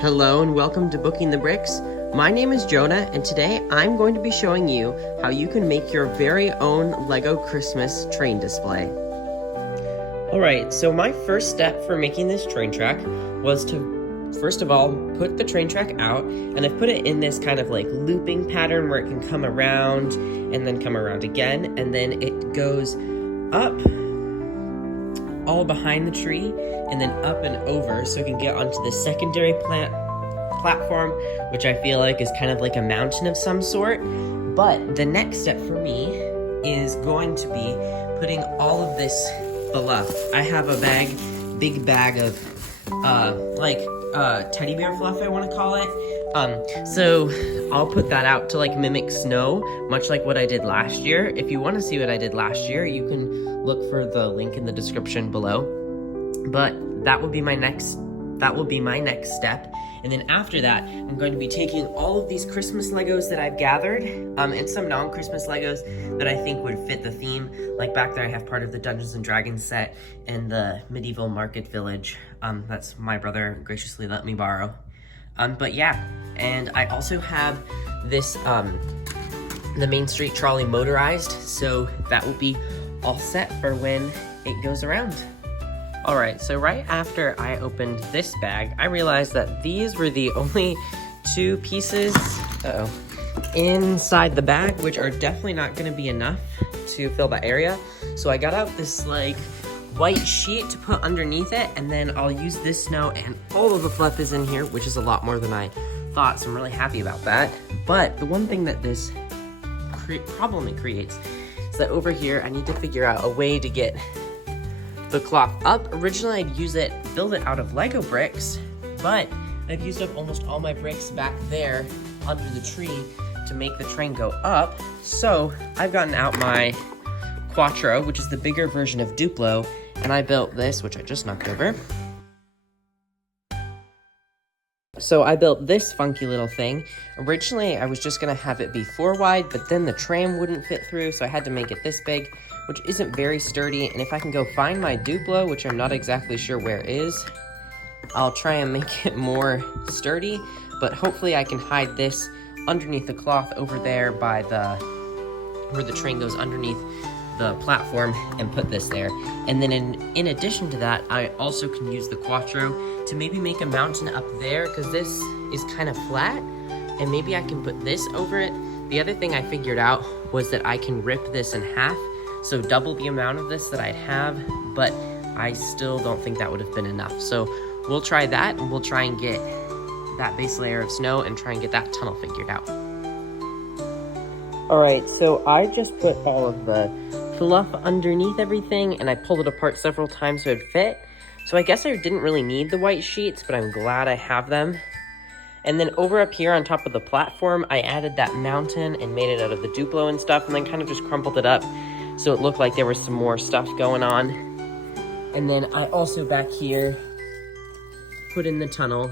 Hello and welcome to Booking the Bricks. My name is Jonah and today I'm going to be showing you how you can make your very own Lego Christmas train display. Alright, so my first step for making this train track was to first of all put the train track out, and I've put it in this kind of like looping pattern where it can come around and then come around again, and then it goes up all behind the tree and then up and over so it can get onto the secondary platform, which I feel like is kind of like a mountain of some sort. But the next step for me is going to be putting all of this fluff. I have a big bag of teddy bear fluff, I want to call it. So I'll put that out to like mimic snow, much like what I did last year. If you want to see what I did last year, you can look for the link in the description below. But that will be my next step. And then after that, I'm going to be taking all of these Christmas Legos that I've gathered, and some non-Christmas Legos that I think would fit the theme. Like back there, I have part of the Dungeons and Dragons set and the medieval market village. That's my brother graciously let me borrow. But yeah, and I also have this, the Main Street trolley motorized, so that will be all set for when it goes around. Alright, so right after I opened this bag, I realized that these were the only two pieces inside the bag, which are definitely not going to be enough to fill that area. So I got out this like white sheet to put underneath it, and then I'll use this snow, and all of the fluff is in here, which is a lot more than I thought, so I'm really happy about that. But the one thing that this problem it creates is that over here I need to figure out a way to get the cloth up. Originally I'd build it out of Lego bricks, but I've used up almost all my bricks back there under the tree to make the train go up. So I've gotten out my Quattro, which is the bigger version of Duplo, and I built this, which I just knocked over. So I built this funky little thing. Originally, I was just gonna have it be 4 wide, but then the tram wouldn't fit through, so I had to make it this big, which isn't very sturdy. And if I can go find my Duplo, which I'm not exactly sure where it is, I'll try and make it more sturdy, but hopefully I can hide this underneath the cloth over there by where the train goes underneath the platform, and put this there. And then in addition to that, I also can use the Quattro to maybe make a mountain up there, because this is kind of flat, and maybe I can put this over it. The other thing I figured out was that I can rip this in half, so double the amount of this that I'd have, but I still don't think that would have been enough. So we'll try that, and we'll try and get that base layer of snow and try and get that tunnel figured out. Alright, so I just put all of the fluff underneath everything, and I pulled it apart several times so it'd fit. So I guess I didn't really need the white sheets, but I'm glad I have them. And then over up here on top of the platform, I added that mountain and made it out of the Duplo and stuff, and then kind of just crumpled it up so it looked like there was some more stuff going on. And then I also back here put in the tunnel,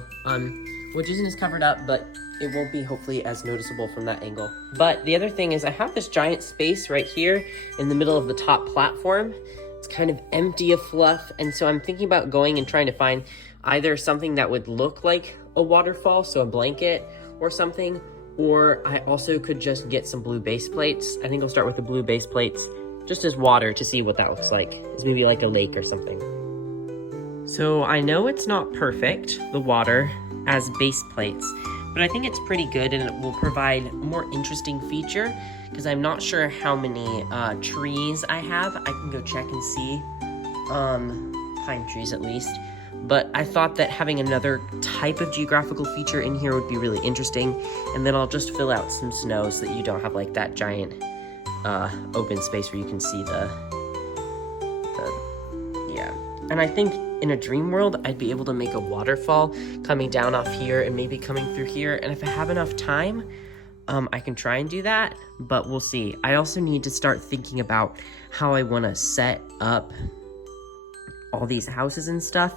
which isn't as covered up, but it won't be hopefully as noticeable from that angle. But the other thing is I have this giant space right here in the middle of the top platform. It's kind of empty of fluff, and so I'm thinking about going and trying to find either something that would look like a waterfall, so a blanket or something, or I also could just get some blue base plates. I think I'll start with the blue base plates just as water to see what that looks like. It's maybe like a lake or something. So I know it's not perfect, the water, as base plates, but I think it's pretty good, and it will provide a more interesting feature, because I'm not sure how many trees I have. I can go check and see, pine trees at least, but I thought that having another type of geographical feature in here would be really interesting. And then I'll just fill out some snow so that you don't have like that giant open space where you can see yeah. And I think in a dream world, I'd be able to make a waterfall coming down off here and maybe coming through here. And if I have enough time, I can try and do that, but we'll see. I also need to start thinking about how I want to set up all these houses and stuff,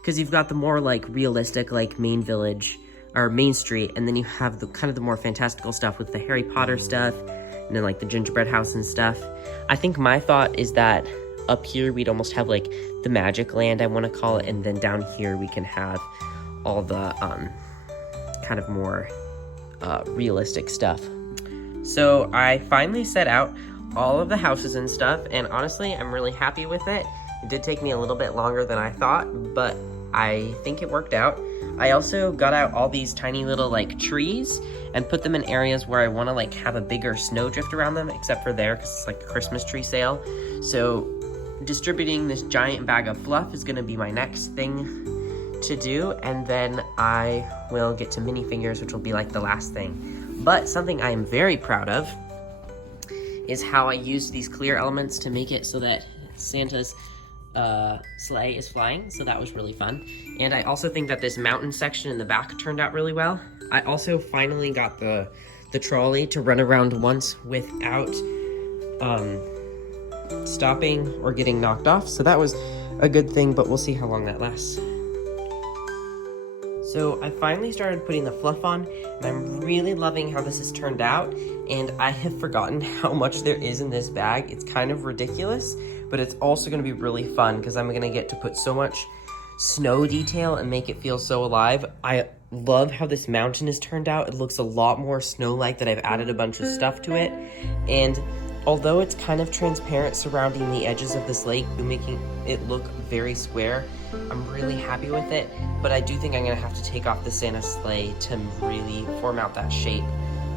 because you've got the more like realistic like main village or Main Street, and then you have the kind of the more fantastical stuff with the Harry Potter stuff, and then like the gingerbread house and stuff. I think my thought is that up here we'd almost have like the magic land, I want to call it, and then down here we can have all the kind of more realistic stuff. So I finally set out all of the houses and stuff, and honestly, I'm really happy with it. It did take me a little bit longer than I thought, but I think it worked out. I also got out all these tiny little like trees and put them in areas where I want to like have a bigger snowdrift around them, except for there because it's like a Christmas tree sale. So distributing this giant bag of fluff is going to be my next thing to do, and then I will get to minifigures, which will be like the last thing. But something I am very proud of is how I used these clear elements to make it so that Santa's sleigh is flying, so that was really fun. And I also think that this mountain section in the back turned out really well. I also finally got the trolley to run around once without stopping or getting knocked off, so that was a good thing, but we'll see how long that lasts. So I finally started putting the fluff on, and I'm really loving how this has turned out, and I have forgotten how much there is in this bag. It's kind of ridiculous, but it's also going to be really fun because I'm going to get to put so much snow detail and make it feel so alive. I love how this mountain has turned out. It looks a lot more snow-like that I've added a bunch of stuff to it, and although it's kind of transparent surrounding the edges of this lake, making it look very square, I'm really happy with it, but I do think I'm going to have to take off the Santa sleigh to really form out that shape.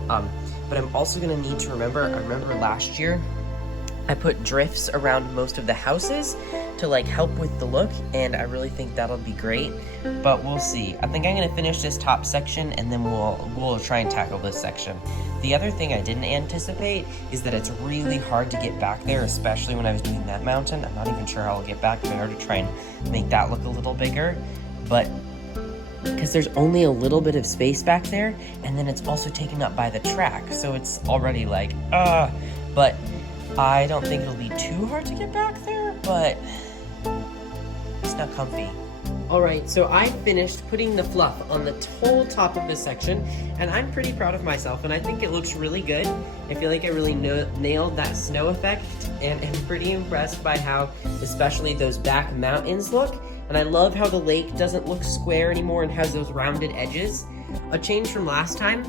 But I'm also going to need to remember, I remember last year, I put drifts around most of the houses to like help with the look, and I really think that'll be great, but we'll see. I think I'm going to finish this top section, and then we'll try and tackle this section. The other thing I didn't anticipate is that it's really hard to get back there, especially when I was doing that mountain. I'm not even sure how I'll get back there to try and make that look a little bigger, but because there's only a little bit of space back there, and then it's also taken up by the track, so it's already like, but I don't think it'll be too hard to get back there, but it's not comfy. Alright, so I finished putting the fluff on the whole top of this section, and I'm pretty proud of myself, and I think it looks really good. I feel like I really nailed that snow effect, and I'm pretty impressed by how especially those back mountains look, and I love how the lake doesn't look square anymore and has those rounded edges. A change from last time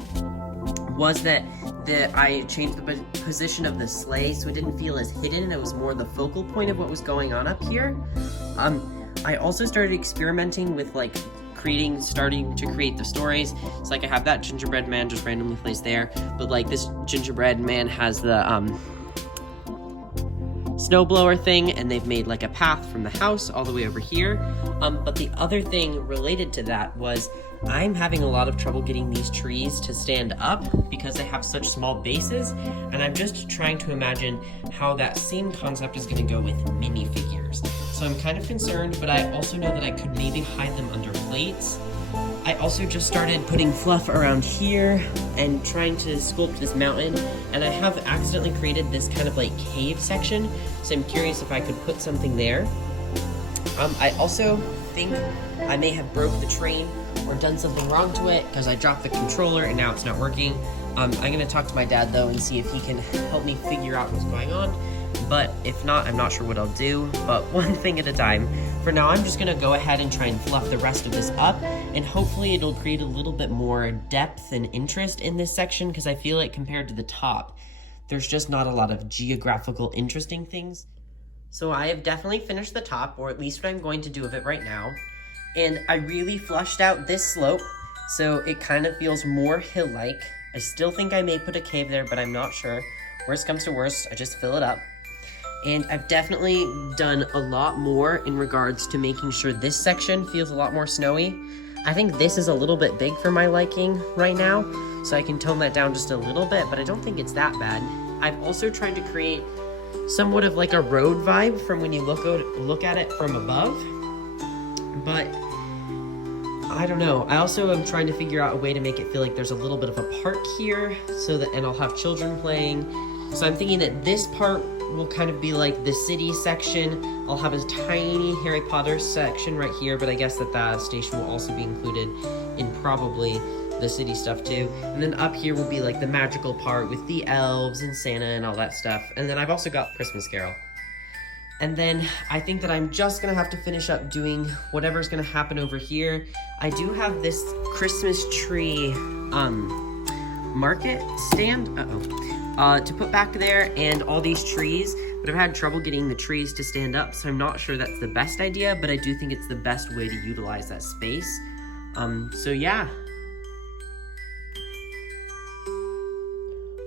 was that I changed the position of the sleigh so it didn't feel as hidden. It was more the focal point of what was going on up here. I also started experimenting with like starting to create the stories. It's like I have that gingerbread man just randomly placed there, but like this gingerbread man has the snowblower thing, and they've made like a path from the house all the way over here. But the other thing related to that was I'm having a lot of trouble getting these trees to stand up because they have such small bases, and I'm just trying to imagine how that same concept is going to go with minifigures. So I'm kind of concerned, but I also know that I could maybe hide them under plates. I also just started putting fluff around here and trying to sculpt this mountain, and I have accidentally created this kind of like cave section, so I'm curious if I could put something there. I also think I may have broke the train or done something wrong to it because I dropped the controller and now it's not working. I'm going to talk to my dad though and see if he can help me figure out what's going on, but if not, I'm not sure what I'll do, but one thing at a time. For now, I'm just going to go ahead and try and fluff the rest of this up, and hopefully it'll create a little bit more depth and interest in this section, because I feel like compared to the top, there's just not a lot of geographical interesting things. So I have definitely finished the top, or at least what I'm going to do of it right now, and I really flushed out this slope, so it kind of feels more hill-like. I still think I may put a cave there, but I'm not sure. Worst comes to worst, I just fill it up. And I've definitely done a lot more in regards to making sure this section feels a lot more snowy. I think this is a little bit big for my liking right now, so I can tone that down just a little bit, but I don't think it's that bad. I've also tried to create somewhat of like a road vibe from when you look at it from above, but I don't know. I also am trying to figure out a way to make it feel like there's a little bit of a park here, and I'll have children playing. So I'm thinking that this part will kind of be like the city section. I'll have a tiny Harry Potter section right here, but I guess that station will also be included in probably the city stuff too. And then up here will be like the magical part with the elves and Santa and all that stuff. And then I've also got Christmas Carol. And then I think that I'm just gonna have to finish up doing whatever's gonna happen over here. I do have this Christmas tree market stand, to put back there, and all these trees, but I've had trouble getting the trees to stand up, so I'm not sure that's the best idea, but I do think it's the best way to utilize that space. So yeah.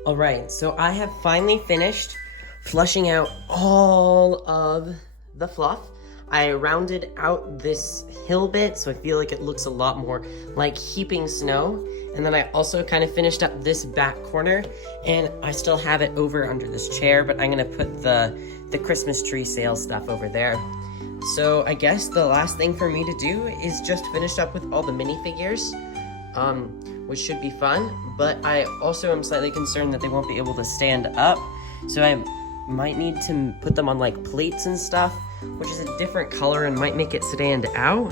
All right, so I have finally finished flushing out all of the fluff. I rounded out this hill bit, so I feel like it looks a lot more like heaping snow. And then I also kind of finished up this back corner, and I still have it over under this chair, but I'm gonna put the Christmas tree sale stuff over there. So I guess the last thing for me to do is just finish up with all the minifigures, which should be fun, but I also am slightly concerned that they won't be able to stand up, so I might need to put them on like plates and stuff, which is a different color and might make it stand out,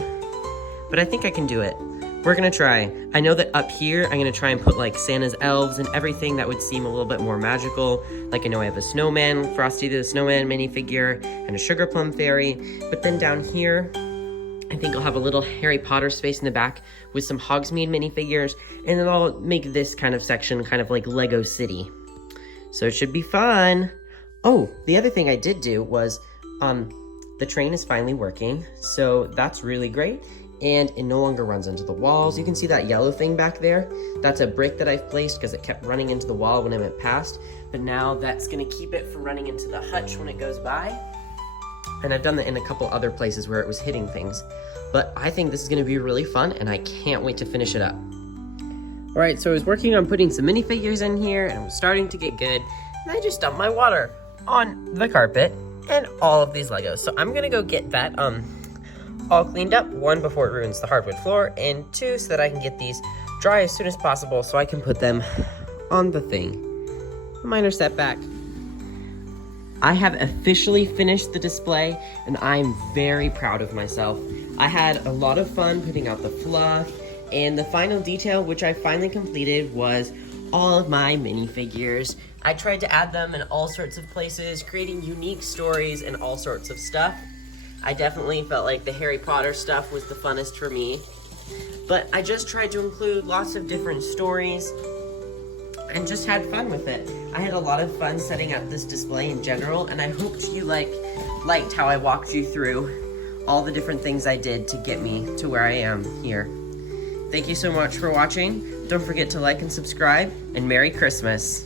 but I think I can do it. We're gonna try. I know that up here, I'm gonna try and put like Santa's elves and everything that would seem a little bit more magical. Like I know I have a snowman, Frosty the Snowman minifigure, and a Sugar Plum Fairy. But then down here, I think I'll have a little Harry Potter space in the back with some Hogsmeade minifigures, and then I'll make this kind of section kind of like Lego City. So it should be fun. Oh, the other thing I did do was, the train is finally working, so that's really great. And it no longer runs into the walls. You can see that yellow thing back there. That's a brick that I've placed because it kept running into the wall when I went past. But now that's gonna keep it from running into the hutch when it goes by. And I've done that in a couple other places where it was hitting things. But I think this is gonna be really fun, and I can't wait to finish it up. All right, so I was working on putting some minifigures in here, and I was starting to get good. And I just dumped my water on the carpet and all of these Legos. So I'm gonna go get that, all cleaned up, 1, before it ruins the hardwood floor, and 2, so that I can get these dry as soon as possible so I can put them on the thing. A minor setback. I have officially finished the display, and I'm very proud of myself. I had a lot of fun putting out the fluff, and the final detail, which I finally completed, was all of my minifigures. I tried to add them in all sorts of places, creating unique stories and all sorts of stuff. I definitely felt like the Harry Potter stuff was the funnest for me. But I just tried to include lots of different stories and just had fun with it. I had a lot of fun setting up this display in general, and I hoped you liked how I walked you through all the different things I did to get me to where I am here. Thank you so much for watching. Don't forget to like and subscribe, and Merry Christmas.